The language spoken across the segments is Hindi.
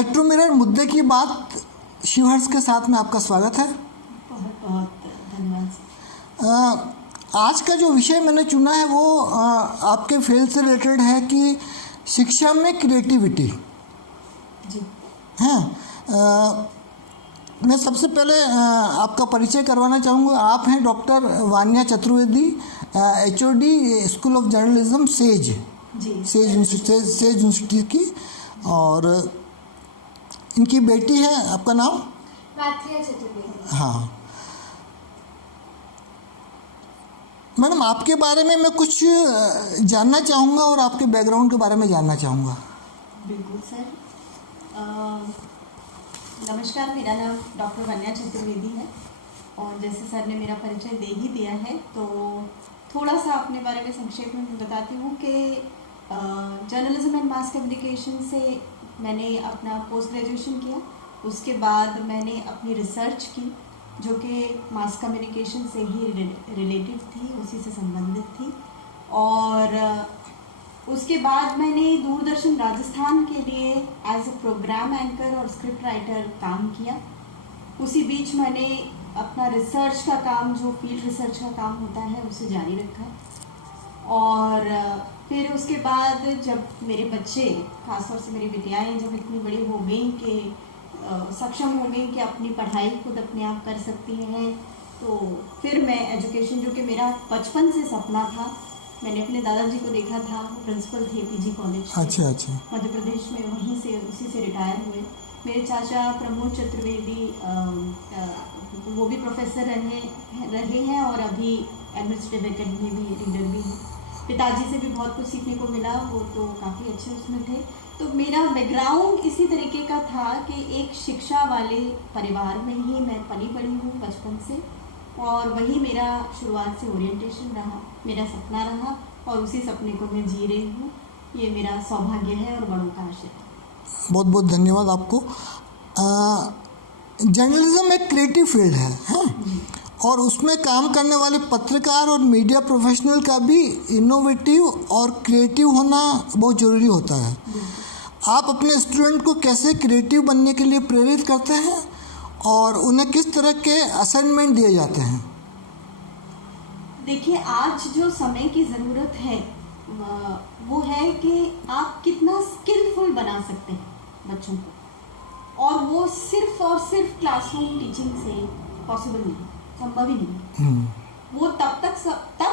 मेट्रो मिरर मुद्दे की बात शिवहर्ष के साथ में आपका स्वागत है। बहुत बहुत धन्यवाद। आज का जो विषय मैंने चुना है वो आपके फील्ड से रिलेटेड है कि शिक्षा में क्रिएटिविटी जी। हाँ, मैं सबसे पहले आपका परिचय करवाना चाहूँगा। आप हैं doctor Vanya Chaturvedi, HOD school of journalism says institute की, और इनकी बेटी है, आपका नाम? पात्रिया चतुर्वेदी। हाँ मैडम, आपके बारे में मैं कुछ जानना चाहूँगा और आपके बैकग्राउंड के बारे में जानना चाहूँगा। बिल्कुल सर। नमस्कार, मेरा नाम डॉक्टर वान्या चतुर्वेदी है और जैसे सर ने मेरा परिचय दे ही दिया है तो थोड़ा सा अपने बारे में संक्षेप में बताती हूँ कि जर्नलिज्म एंड मास कम्युनिकेशन से मैंने अपना पोस्ट ग्रेजुएशन किया। उसके बाद मैंने अपनी रिसर्च की जो कि मास कम्युनिकेशन से ही रिलेटेड थी, उसी से संबंधित थी। और उसके बाद मैंने दूरदर्शन राजस्थान के लिए एज ए प्रोग्राम एंकर और स्क्रिप्ट राइटर काम किया। उसी बीच मैंने अपना रिसर्च का काम, जो फील्ड रिसर्च का काम होता है, उसे जारी रखा। और फिर उसके बाद जब मेरे बच्चे, खासतौर से मेरी बिटियाएँ जब इतनी बड़ी हो गई कि सक्षम हो गई कि अपनी पढ़ाई खुद अपने आप कर सकती हैं, तो फिर मैं एजुकेशन, जो कि मेरा बचपन से सपना था, मैंने अपने दादाजी को देखा था, वो प्रिंसिपल थे PG कॉलेज मध्य प्रदेश में, वहीं से उसी से रिटायर हुए। मेरे चाचा प्रमोद चतुर्वेदी वो भी प्रोफेसर रहे हैं और अभी एडमिनिस्ट्रेटिव एकेडमी भी रीडर भी हैं। पिताजी से भी बहुत कुछ सीखने को मिला, वो तो काफ़ी अच्छे उसमें थे। तो मेरा बैकग्राउंड इसी तरीके का था कि एक शिक्षा वाले परिवार में ही मैं पली बड़ी हूँ बचपन से, और वही मेरा शुरुआत से ओरिएंटेशन रहा, मेरा सपना रहा और उसी सपने को मैं जी रही हूँ। ये मेरा सौभाग्य है और बड़ों का आशीर्वाद। बहुत बहुत धन्यवाद आपको। जर्नलिज्म एक क्रिएटिव फील्ड है, हाँ? और उसमें काम करने वाले पत्रकार और मीडिया प्रोफेशनल का भी इनोवेटिव और क्रिएटिव होना बहुत ज़रूरी होता है। आप अपने स्टूडेंट को कैसे क्रिएटिव बनने के लिए प्रेरित करते हैं और उन्हें किस तरह के असाइनमेंट दिए जाते हैं? देखिए, आज जो समय की ज़रूरत है वो है कि आप कितना स्किलफुल बना सकते हैं बच्चों को, और वो सिर्फ और सिर्फ क्लासरूम टीचिंग से पॉसिबल नहीं, संभव ही नहीं। वो तब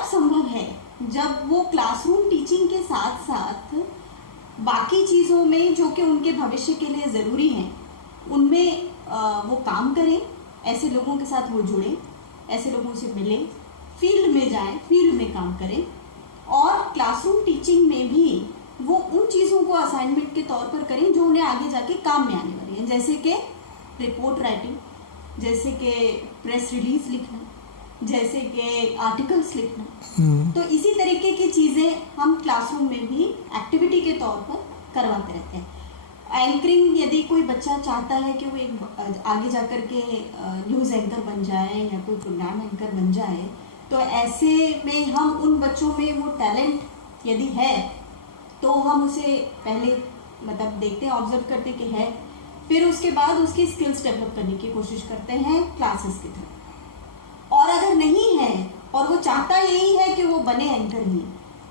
संभव है जब वो क्लासरूम टीचिंग के साथ साथ बाकी चीज़ों में जो कि उनके भविष्य के लिए ज़रूरी हैं, उनमें वो काम करें, ऐसे लोगों के साथ वो जुड़ें, ऐसे लोगों से मिलें, फील्ड में जाएं, फील्ड में काम करें। और क्लासरूम टीचिंग में भी वो उन चीज़ों को असाइनमेंट के तौर पर करें जो उन्हें आगे जाके काम में आने वाली हैं, जैसे कि रिपोर्ट राइटिंग, जैसे कि प्रेस रिलीज लिखना, जैसे कि आर्टिकल्स लिखना। तो इसी तरीके की चीज़ें हम क्लासरूम में भी एक्टिविटी के तौर पर करवाते रहते हैं। एंकरिंग, यदि कोई बच्चा चाहता है कि वो एक आगे जाकर के न्यूज़ एंकर बन जाए या कोई प्रोग्राम एंकर बन जाए, तो ऐसे में हम उन बच्चों में वो टैलेंट यदि है तो हम उसे पहले देखते हैं, ऑब्जर्व करते कि है, फिर उसके बाद उसकी स्किल्स डेवलप करने की कोशिश करते हैं क्लासेस की तरह। और अगर नहीं है और वो चाहता यही है कि वो बने एंकर ही,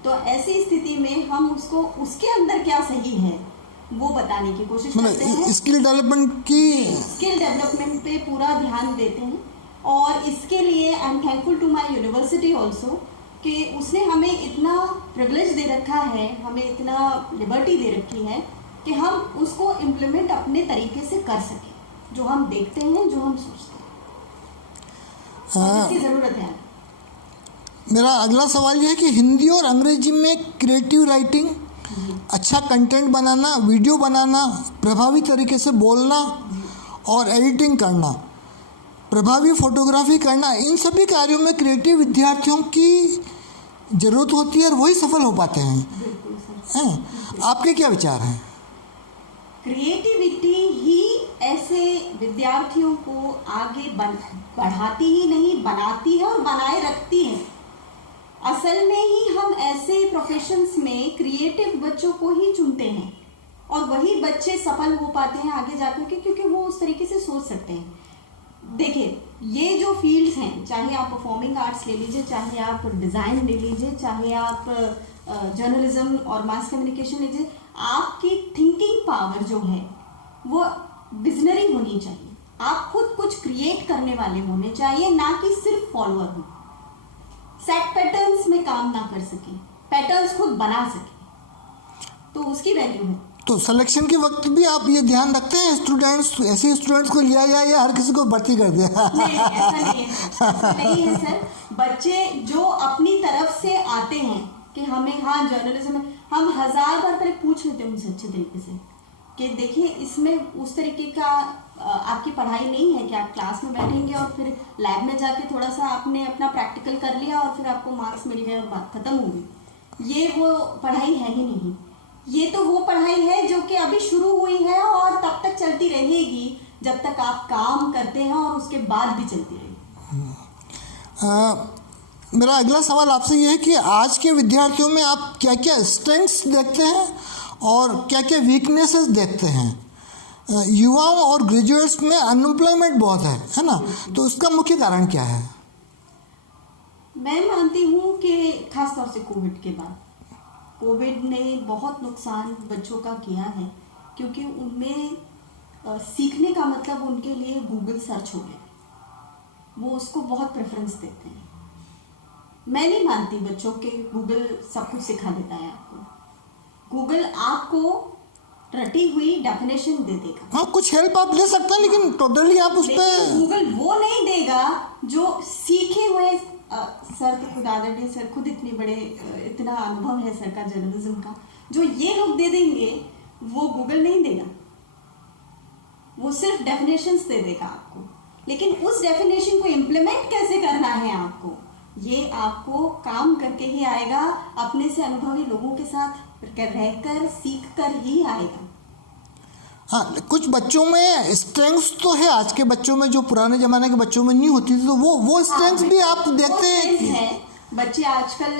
तो ऐसी स्थिति में हम उसको उसके अंदर क्या सही है वो बताने की कोशिश करते हैं। स्किल डेवलपमेंट पे पूरा ध्यान देते हैं। और इसके लिए I am thankful to my university also कि उसने हमें इतना प्रिविलेज दे रखा है, हमें इतना लिबर्टी दे रखी है कि हम उसको इम्प्लीमेंट अपने तरीके से कर सकें, जो हम देखते हैं, जो हम सोचते हैं, इसकी ज़रूरत है। मेरा अगला सवाल यह है कि हिंदी और अंग्रेजी में क्रिएटिव राइटिंग, अच्छा कंटेंट बनाना, वीडियो बनाना, प्रभावी तरीके से बोलना और एडिटिंग करना, प्रभावी फोटोग्राफी करना, इन सभी कार्यों में क्रिएटिव विद्यार्थियों की ज़रूरत होती है और वही सफल हो पाते हैं। बिल्कुल सर। आपके क्या विचार हैं? क्रिएटिविटी ही ऐसे विद्यार्थियों को आगे बढ़ाती ही नहीं, बनाती है और बनाए रखती है। असल में ही हम ऐसे प्रोफेशंस में क्रिएटिव बच्चों को ही चुनते हैं और वही बच्चे सफल हो पाते हैं आगे जाकर के, क्योंकि वो उस तरीके से सोच सकते हैं। देखिए, ये जो फील्ड्स हैं, चाहे आप परफॉर्मिंग आर्ट्स ले लीजिए, चाहे आप डिज़ाइन ले लीजिए, चाहे आप जर्नलिज्म और मास कम्युनिकेशन लीजिए, आपकी थिंकिंग पावर जो है वो विजनरी होनी चाहिए। आप खुद कुछ क्रिएट करने वाले होने चाहिए, ना कि सिर्फ फॉलोअर हो, सेट पैटर्न्स में काम ना कर सके, पैटर्न्स खुद बना सके, तो उसकी वैल्यू है। तो सिलेक्शन के वक्त भी आप ये ध्यान रखते हैं स्टूडेंट्स, ऐसे स्टूडेंट्स को लिया जाए या हर किसी को भर्ती कर दिया? नहीं, ऐसा नहीं है, ऐसा नहीं है सर। बच्चे जो अपनी तरफ से आते हैं कि हमें, हाँ जर्नलिज्म, हम 1000 बार पहले पूछ लेते हैं उनसे अच्छे तरीके से कि देखिए इसमें उस तरीके का आपकी पढ़ाई नहीं है कि आप क्लास में बैठेंगे और फिर लैब में जाके थोड़ा सा आपने अपना प्रैक्टिकल कर लिया और फिर आपको मार्क्स मिल गए और बात खत्म हो गई। ये वो पढ़ाई है ही नहीं। ये तो वो पढ़ाई है जो कि अभी शुरू हुई है और तब तक चलती रहेगी जब तक आप काम करते हैं, और उसके बाद भी चलती रहेगी। मेरा अगला सवाल आपसे ये है कि आज के विद्यार्थियों में आप क्या क्या स्ट्रेंथ्स देखते हैं और क्या क्या वीकनेसेस देखते हैं? युवाओं और ग्रेजुएट्स में अनएम्प्लॉयमेंट बहुत है ना, तो उसका मुख्य कारण क्या है? मैं मानती हूँ कि खासतौर से कोविड के बाद, कोविड ने बहुत नुकसान बच्चों का किया है, क्योंकि उनमें सीखने का मतलब उनके लिए गूगल सर्च हो गया, वो उसको बहुत प्रेफरेंस देते हैं। मैं नहीं मानती बच्चों के गूगल सब कुछ सिखा देता है आपको। गूगल आपको रटी हुई डेफिनेशन दे देगा। हाँ, कुछ हेल्प आप ले सकते हैं, लेकिन टोटली आप उस पर गूगल वो नहीं देगा जो सीखे हुए सर तो खुद आदरणीय सर खुद इतने बड़े, इतना अनुभव है सर का जर्नलिज्म का, जो ये लोग दे देंगे वो गूगल नहीं देगा। वो सिर्फ डेफिनेशंस दे देगा आपको, लेकिन उस डेफिनेशन को इम्प्लीमेंट कैसे करना है आपको, ये आपको काम करके ही आएगा, अपने से अनुभवी लोगों के साथ रहकर सीख कर ही आएगा। हाँ, कुछ बच्चों में स्ट्रेंथ्स तो है आज के बच्चों में जो पुराने जमाने के बच्चों में नहीं होती थी, तो वो स्ट्रेंथ्स भी आप देखते हैं कि बच्चे आजकल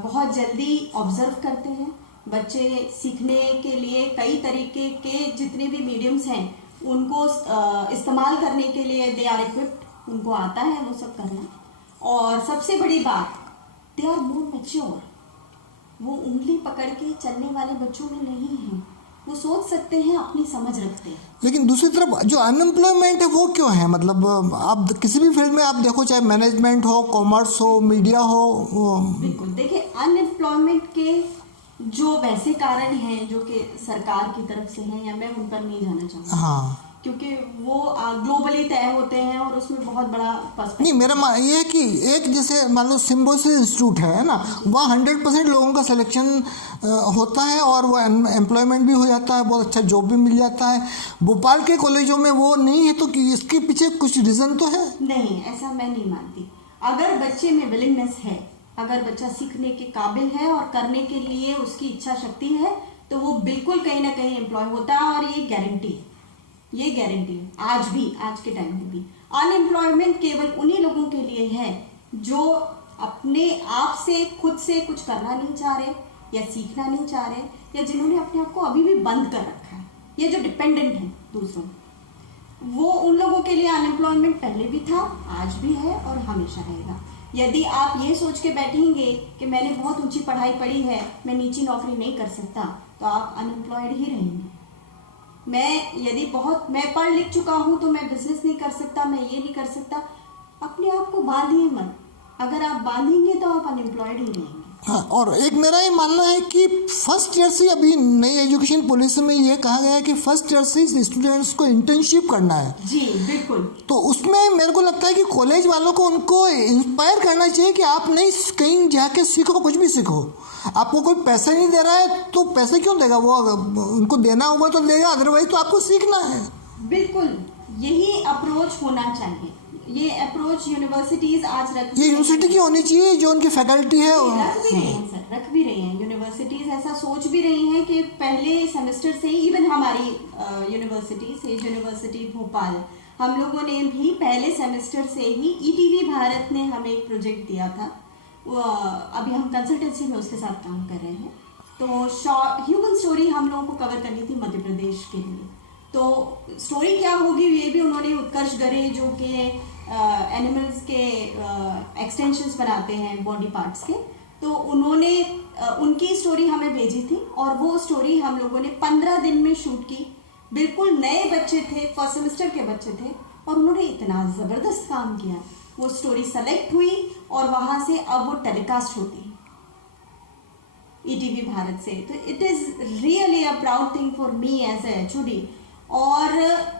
बहुत जल्दी ऑब्जर्व करते हैं। बच्चे सीखने के लिए कई तरीके के जितने भी मीडियम्स हैं उनको इस्तेमाल करने के लिए दे आर इक्विप्ड, उनको आता है वो सब करना। और सबसे बड़ी बात, दे आर मोर मैच्योर। वो उंगली पकड़ के चलने वाले बच्चों में नहीं है, वो सोच सकते हैं, अपनी समझ रखते हैं। लेकिन दूसरी तरफ जो अनएम्प्लॉयमेंट है वो क्यों है? मतलब आप किसी भी फील्ड में आप देखो, चाहे मैनेजमेंट हो, कॉमर्स हो, मीडिया हो। बिल्कुल, देखिए अनएम्प्लॉयमेंट के जो वैसे कारण हैं जो कि सरकार की तरफ से हैं, या मैं उन पर नहीं जाना चाहूँगी, हाँ, क्योंकि वो ग्लोबली तय होते हैं और उसमें बहुत बड़ा नहीं, मेरा ये है कि एक जैसे मान लो सिम्बोसिस इंस्टीट्यूट है ना, वहाँ 100% लोगों का सिलेक्शन होता है और वो एम्प्लॉयमेंट भी हो जाता है, बहुत अच्छा जॉब भी मिल जाता है। भोपाल के कॉलेजों में वो नहीं है, तो कि इसके पीछे कुछ रीज़न तो है? नहीं, ऐसा मैं नहीं मानती। अगर बच्चे में विलिंगनेस है, अगर बच्चा सीखने के काबिल है और करने के लिए उसकी इच्छा शक्ति है, तो वो बिल्कुल कहीं ना कहीं एम्प्लॉय होता है, और ये गारंटी है, ये गारंटी है। आज भी, आज के टाइम में भी अनएम्प्लॉयमेंट केवल उन्हीं लोगों के लिए है जो अपने आप से खुद से कुछ करना नहीं चाह रहे, या सीखना नहीं चाह रहे, या जिन्होंने अपने आप को अभी भी बंद कर रखा है, या जो डिपेंडेंट है दूसरों, वो उन लोगों के लिए अनएम्प्लॉयमेंट पहले भी था, आज भी है और हमेशा रहेगा। यदि आप ये सोच के बैठेंगे कि मैंने बहुत ऊंची पढ़ाई पढ़ी है, मैं नीची नौकरी नहीं कर सकता, तो आप अनएम्प्लॉयड ही रहेंगे। मैं पढ़ लिख चुका हूँ तो मैं बिजनेस नहीं कर सकता, मैं ये नहीं कर सकता, अपने आप को बांधिए मत। अगर आप बांधेंगे तो आप अनएम्प्लॉयड ही रहेंगे। हाँ, और एक मेरा ये मानना है कि फर्स्ट ईयर से, अभी नई एजुकेशन पॉलिसी में ये कहा गया है कि फर्स्ट ईयर से स्टूडेंट्स को इंटर्नशिप करना है। जी बिल्कुल। तो उसमें मेरे को लगता है कि कॉलेज वालों को उनको इंस्पायर करना चाहिए कि आप नहीं कहीं जाके सीखो, कुछ भी सीखो। आपको कोई पैसे नहीं दे रहा है तो पैसे क्यों देगा? वो उनको देना होगा तो देगा, अदरवाइज तो आपको सीखना है। बिल्कुल, यही अप्रोच होना चाहिए। ये अप्रोच यूनिवर्सिटीज आज रख, ये यूनिवर्सिटी की होनी चाहिए, जो उनकी फैकल्टी है रख भी रही हैं सर, रख भी रही हैं। यूनिवर्सिटीज ऐसा सोच भी रही हैं कि पहले सेमेस्टर से ही, इवन हमारी यूनिवर्सिटी सेज यूनिवर्सिटी भोपाल, हम लोगों ने भी पहले सेमेस्टर से ही ETV भारत ने हमें एक प्रोजेक्ट दिया था, अभी हम कंसल्टेंसी में उसके साथ काम कर रहे हैं। तो ह्यूमन स्टोरी हम लोगों को कवर करनी थी मध्य प्रदेश के लिए। तो स्टोरी क्या होगी ये भी उन्होंने उत्कर्ष गरे जो कि एनिमल्स के एक्सटेंशंस बनाते हैं बॉडी पार्ट्स के, तो उन्होंने उनकी स्टोरी हमें भेजी थी और वो स्टोरी हम लोगों ने 15 दिन में शूट की। बिल्कुल नए बच्चे थे, फर्स्ट सेमेस्टर के बच्चे थे और उन्होंने इतना ज़बरदस्त काम किया। वो स्टोरी सेलेक्ट हुई और वहाँ से अब वो टेलीकास्ट होती ETV भारत से। तो it is really a proud thing for me as a HOD। और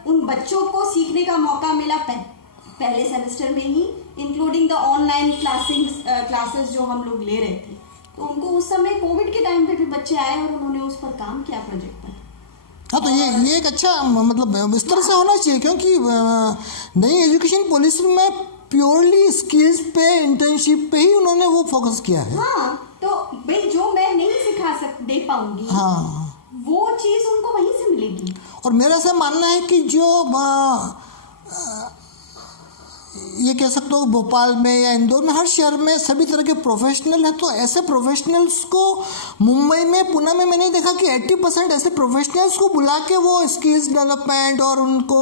उन बच्चों को सीखने का मौका मिला पहले सेमेस्टर में ही, इंक्लूडिंग द ऑनलाइन क्लासेस जो हम लोग ले रहे थे। तो उनको उस समय कोविड के टाइम पे भी बच्चे आए और उन्होंने उस पर काम किया प्रोजेक्ट पर। हाँ, तो ये एक अच्छा मतलब इस तरह से होना चाहिए, क्योंकि नई एजुकेशन पॉलिसी में प्योरली स्किल्स पे, इंटर्नशिप पे ही उन्होंने वो फोकस किया है। हाँ, तो भाई जो मैं नहीं दे पाऊंगी, हाँ, वो चीज़ उनको वहीं से मिलेगी। और मेरा ऐसा मानना है कि जो ये कह सकते हो भोपाल में या इंदौर में, हर शहर में सभी तरह के प्रोफेशनल हैं, तो ऐसे प्रोफेशनल्स को मुंबई में, पुणे में मैंने देखा कि 80% ऐसे प्रोफेशनल्स को बुला के वो स्किल्स डेवलपमेंट और उनको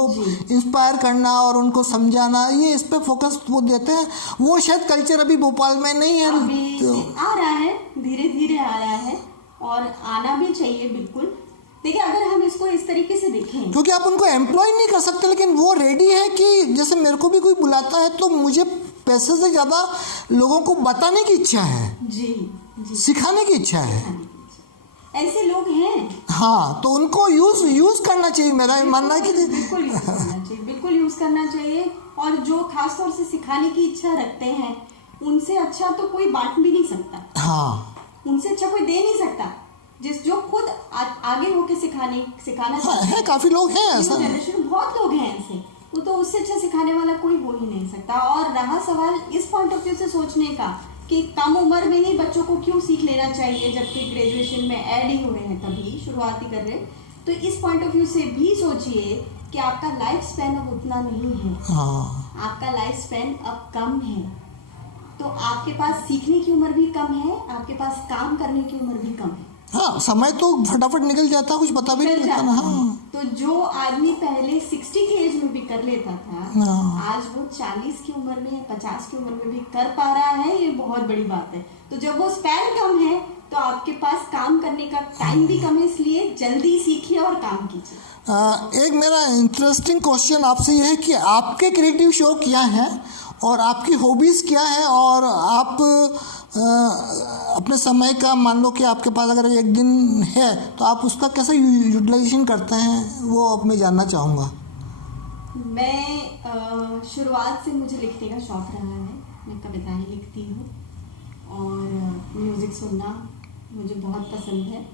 इंस्पायर करना और उनको समझाना, ये इस पे फोकस वो देते हैं। वो शायद कल्चर अभी भोपाल में नहीं है। तो आ रहा है, धीरे धीरे आ रहा है और आना भी चाहिए बिल्कुल। देखिए, अगर हम इसको इस तरीके से देखें, क्योंकि आप उनको एम्प्लॉय नहीं कर सकते, लेकिन वो रेडी है कि जैसे मेरे को भी कोई बुलाता है तो मुझे पैसे से ज़्यादा लोगों को बताने की इच्छा है, जी सिखाने की इच्छा है। ऐसे लोग हैं। हाँ, तो उनको यूज़ करना चाहिए। मेरा मानना है कि बिल्कुल यूज़ करना चाहिए, बिल्कुल यूज़ करना चाहिए। और जो खास तौर से सिखाने की इच्छा रखते हैं, उनसे अच्छा तो कोई बांट भी नहीं सकता। हाँ, उनसे अच्छा कोई दे नहीं सकता, जो खुद आगे होके सिखाना है। काफ़ी लोग हैं ऐसा, जनरेशन बहुत लोग हैं ऐसे, वो तो उससे अच्छा सिखाने वाला कोई हो ही नहीं सकता। और रहा सवाल इस पॉइंट ऑफ व्यू से सोचने का कि कम उम्र में ही बच्चों को क्यों सीख लेना चाहिए, जबकि ग्रेजुएशन में ऐड ही हो रहे हैं, तभी शुरुआत ही कर रहे हैं, तो इस पॉइंट ऑफ व्यू से भी सोचिए कि आपका लाइफ स्पैन अब उतना नहीं है। हाँ, आपका लाइफ स्पैन अब कम है, तो आपके पास सीखने की उम्र भी कम है, आपके पास काम करने की उम्र भी कम है। हाँ, समय तो फटाफट निकल जाता, कुछ पता भी नहीं लगता ना। हाँ, तो जो आदमी पहले 60 की एज में भी कर लेता था, हाँ, आज वो 40 की उम्र में, 50 की उम्र में भी कर पा रहा है, ये बहुत बड़ी बात है। तो जब वो स्पैन कम है तो आपके पास काम करने का टाइम भी कम है, इसलिए जल्दी सीखिए और काम कीजिए। एक मेरा इंटरेस्टिंग क्वेश्चन आपसे ये है कि आपके क्रिएटिव शो क्या हैं और आपकी हॉबीज़ क्या है, और आप अपने समय का, मान लो कि आपके पास अगर एक दिन है तो आप उसका कैसे यूटिलाइजेशन करते हैं, वो अब मैं जानना चाहूँगा। मैं शुरुआत से मुझे लिखने का शौक़ रहा है, मैं कविताएं लिखती हूँ और म्यूज़िक सुनना मुझे बहुत पसंद है।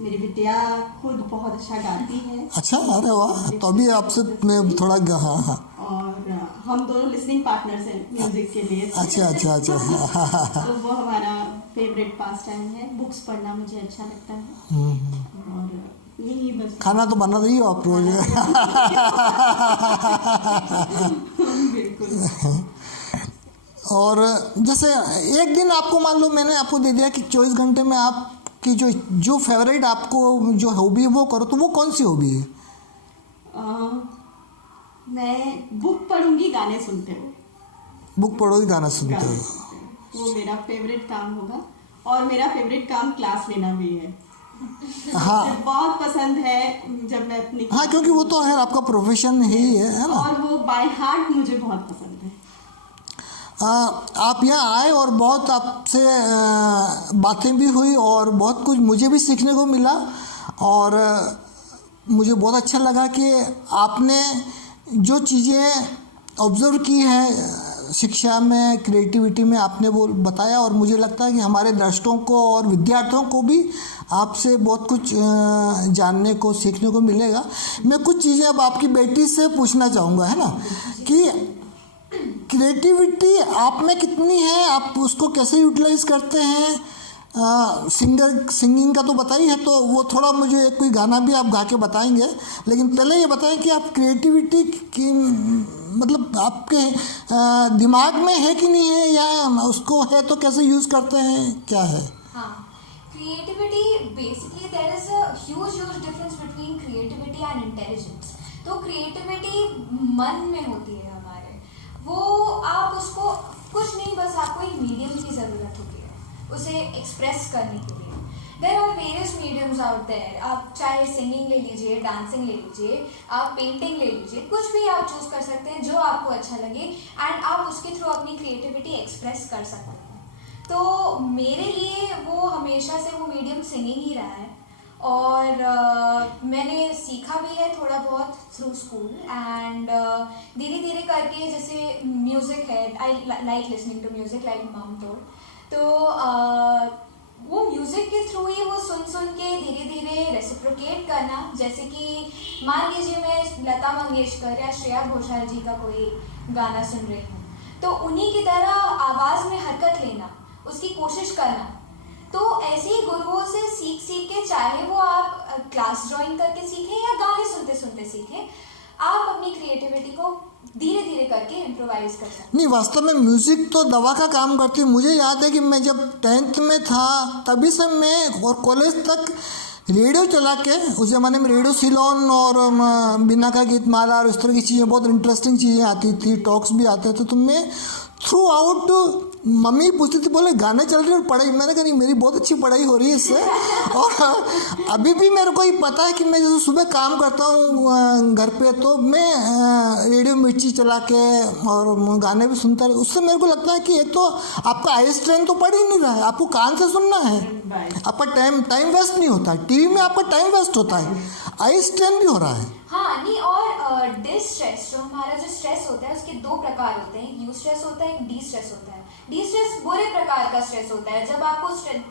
मेरी बिटिया खुद बहुत अच्छा गाती है। अच्छा, अरे वाह, तो अभी आपसे मैं थोड़ा हाँ, और हम दोनों लिसनिंग पार्टनर्स हैं म्यूजिक के लिए। अच्छा। तो वो हमारा फेवरेट पास टाइम है। बुक्स पढ़ना मुझे अच्छा लगता है और यही बस। खाना तो बना रही हो आप रोज। बिल्कुल। और जैसे एक दिन आपको, मान लो मैंने आपको दे दिया कि 24 घंटे में आपकी जो फेवरेट आपको जो हॉबी है वो करो, तो वो कौन सी हॉबी है? मैं बुक पढ़ूंगी, गाने सुनते हो। बुक पढ़ोगी, गाना सुनते हो, वो मेरा फेवरेट काम होगा। और मेरा फेवरेट काम क्लास लेना भी है। हाँ, मुझे बहुत पसंद है जब मैं अपनी, हाँ, क्योंकि वो तो है आपका प्रोफेशन ही है ना। और वो बाय हार्ट मुझे बहुत पसंद है। आप यहाँ आए और बहुत आपसे बातें भी हुई और बहुत कुछ मुझे भी सीखने को मिला, और मुझे बहुत अच्छा लगा कि आपने जो चीज़ें ऑब्ज़र्व की है शिक्षा में, क्रिएटिविटी में, आपने वो बताया। और मुझे लगता है कि हमारे दर्शकों को और विद्यार्थियों को भी आपसे बहुत कुछ जानने को, सीखने को मिलेगा। मैं कुछ चीज़ें अब आपकी बेटी से पूछना चाहूँगा, है ना, कि क्रिएटिविटी आप में कितनी है, आप उसको कैसे यूटिलाइज करते हैं? सिंगिंग का तो बताई है, तो वो थोड़ा मुझे कोई गाना भी आप गा के बताएंगे, लेकिन पहले ये बताएं कि आप क्रिएटिविटी की मतलब आपके दिमाग में है कि नहीं है, या उसको है तो कैसे यूज़ करते हैं, क्या है? हाँ, creativity, basically there is a huge difference between creativity and intelligence. तो creativity मन में होती है हमारे, वो आप उसको कुछ नहीं, बस आपको एक मीडियम की ज़रूरत होती है उसे एक्सप्रेस करने के लिए. There are various mediums out there. आप चाहे सिंगिंग ले लीजिए, डांसिंग ले लीजिए, आप पेंटिंग ले लीजिए, कुछ भी आप चूज़ कर सकते हैं जो आपको अच्छा लगे एंड आप उसके थ्रू अपनी क्रिएटिविटी एक्सप्रेस कर सकते हैं. तो मेरे लिए वो हमेशा से वो मीडियम सिंगिंग ही रहा है और मैंने सीखा भी है थोड़ा बहुत थ्रू स्कूल एंड धीरे धीरे करके, जैसे म्यूज़िक है, I like listening to music like mom told, तो वो म्यूज़िक के थ्रू ही वो सुन के धीरे धीरे रेसिप्रोकेट करना. जैसे कि मान लीजिए मैं लता मंगेशकर या श्रेया घोषाल जी का कोई गाना सुन रही हूँ, तो उन्हीं की तरह आवाज़ में हरकत लेना, उसकी कोशिश करना. तो ऐसे ही गुरुओं से सीख के, चाहे वो आप क्लास ज्वाइन करके सीखें या गाने सुनते सुनते सीखें, आप अपनी क्रिएटिविटी को धीरे धीरे करके इम्प्रोवाइज कर सकते हैं. नहीं, वास्तव में म्यूज़िक तो दवा का काम करती है. मुझे याद है कि मैं जब 10th में था तभी से मैं और कॉलेज तक रेडियो चला के, उस ज़माने में रेडियो सिलोन और बिना का गीत माला और इस तरह की चीज़ें, बहुत इंटरेस्टिंग चीज़ें आती थी, टॉक्स भी आते थे. तो मैं थ्रू आउट, मम्मी पूछती थी, बोले गाने चल रहे और पढ़ाई. मैंने कहा नहीं, मेरी बहुत अच्छी पढ़ाई हो रही है इससे. और अभी भी मेरे को ये पता है कि मैं जैसे सुबह काम करता हूँ घर पे, तो मैं रेडियो मिर्ची चला के और गाने भी सुनता रहा. उससे मेरे को लगता है कि एक तो आपका आई स्ट्रेन तो पड़ ही नहीं रहा है, आपको कान से सुनना है, आपका टाइम वेस्ट नहीं होता है. टीवी में आपका टाइम वेस्ट होता है, आई स्ट्रेन भी हो रहा है. हाँ नहीं, और डिस्ट्रेस, जो हमारा जो स्ट्रेस होता है उसके दो प्रकार होते हैं. एक यू स्ट्रेस होता है, एक डी स्ट्रेस होता है. डी स्ट्रेस बुरे प्रकार का स्ट्रेस होता है, जब आपको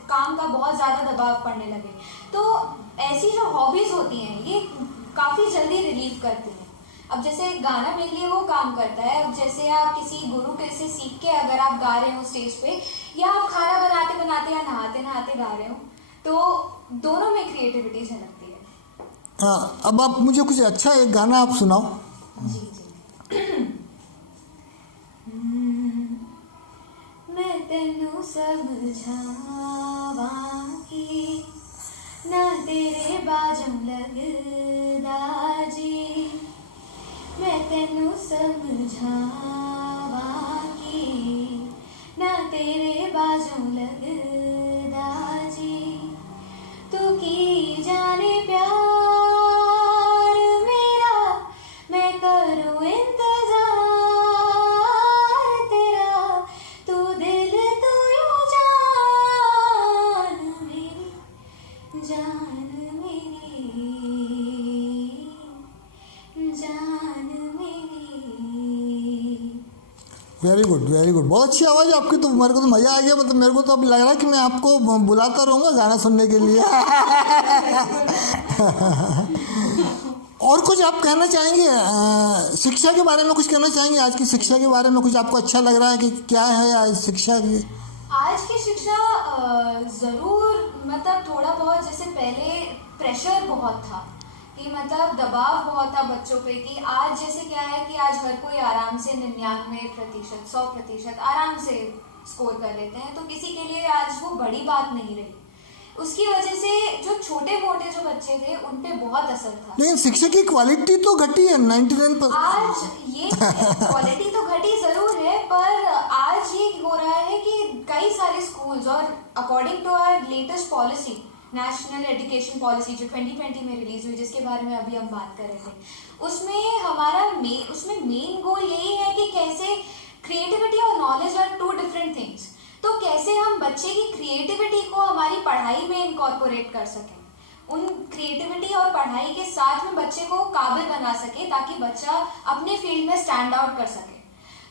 काम का बहुत ज़्यादा दबाव पड़ने लगे. तो ऐसी जो हॉबीज़ होती हैं ये काफ़ी जल्दी रिलीव करती हैं. अब जैसे गाना मेरे लिए वो काम करता है. अब जैसे आप किसी गुरु के से सीख के अगर आप गा रहे हो स्टेज पे, या आप खाना बनाते बनाते या नहाते नहाते गा रहे हो, तो दोनों में क्रिएटिविटी झलकती है. हाँ, अब आप मुझे कुछ अच्छा एक गाना आप सुनाओ. जी मैं तेनू समझावांगी, ना तेरे बाजों लगदा जी. मैं तेनू समझावांगी, ना तेरे बाजों लगदा जी. तू की जाने प्यार मेरा, मैं करूँ इंतजार तेरा. तू दिल, तू यूं जान मेरी, जान मेरी, जान मेरी. Very good, very good. बहुत अच्छी आवाज़ है आपकी. तो मेरे को तो मज़ा आ गया. मतलब मेरे को तो अब लग रहा है कि मैं आपको बुलाता रहूँगा गाना सुनने के लिए. और कुछ आप कहना चाहेंगे शिक्षा के बारे में? कुछ कहना चाहेंगे आज की शिक्षा के बारे में? कुछ आपको अच्छा लग रहा है कि क्या है आज शिक्षा की? आज की शिक्षा ज़रूर, मतलब थोड़ा बहुत, जैसे पहले प्रेशर बहुत था कि मतलब दबाव बहुत था बच्चों पे, कि आज जैसे क्या है कि आज हर कोई आराम से 99%, 100% आराम से स्कोर कर लेते हैं. तो किसी के लिए आज वो बड़ी बात नहीं रही. उसकी वजह से जो छोटे मोटे जो बच्चे थे उन पे बहुत असर था. लेकिन शिक्षा की क्वालिटी तो घटी है 99%. आज ये क्वालिटी तो घटी ज़रूर है, पर आज ये हो रहा है कि कई सारे स्कूल्स, और according to our latest policy, national education policy जो 2020 में रिलीज हुई, जिसके बारे में अभी हम बात कर रहे थे, उसमें हमारा उसमें मेन गोल यही है कि कैसे क्रिएटिविटी और knowledge are two different things. तो कैसे हम बच्चे की क्रिएटिविटी को हमारी पढ़ाई में इनकॉर्पोरेट कर सकें, उन क्रिएटिविटी और पढ़ाई के साथ में बच्चे को काबिल बना सके, ताकि बच्चा अपने फील्ड में स्टैंड आउट कर सके.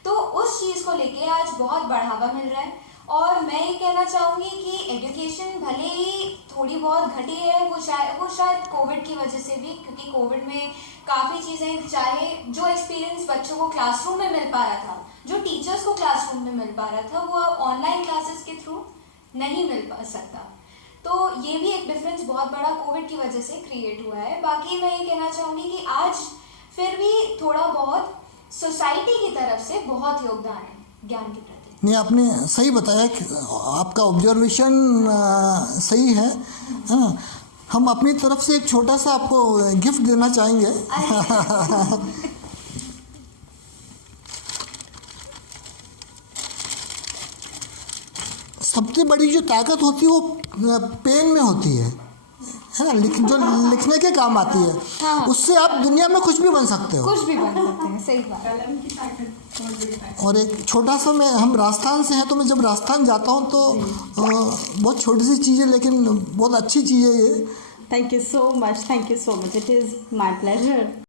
तो उस चीज़ को लेके आज बहुत बढ़ावा मिल रहा है. और मैं ये कहना चाहूँगी कि एजुकेशन भले ही थोड़ी बहुत घटी है, वो शायद कोविड की वजह से भी, क्योंकि कोविड में काफ़ी चीज़ें, चाहे जो एक्सपीरियंस बच्चों को क्लासरूम में मिल पा रहा था, जो टीचर्स को क्लासरूम में मिल पा रहा था, वो ऑनलाइन क्लासेस के थ्रू नहीं मिल पा सकता. तो ये भी एक डिफरेंस बहुत बड़ा कोविड की वजह से क्रिएट हुआ है. बाकी मैं ये कहना चाहूँगी कि आज फिर भी थोड़ा बहुत सोसाइटी की तरफ से बहुत योगदान है ज्ञान के प्रति. नहीं, आपने सही बताया कि आपका ऑब्जर्वेशन सही है ना। हम अपनी तरफ से एक छोटा सा आपको गिफ्ट देना चाहेंगे। सबसे बड़ी जो ताकत होती है वो पेन में होती है ना, जो लिखने के काम आती है। हाँ। उससे आप दुनिया में कुछ भी बन सकते हो। कुछ भी बन सकते हैं, सही बात। कलम की ताकत बहुत बड़ी ताकत। और एक छोटा सा, हम राजस्थान से हैं तो मैं जब राजस्थान जाता हूँ तो बहुत छोटी सी चीज़ है लेकिन बहुत अच्छी चीज़ है ये। Thank you so much, thank you so much, it is my pleasure.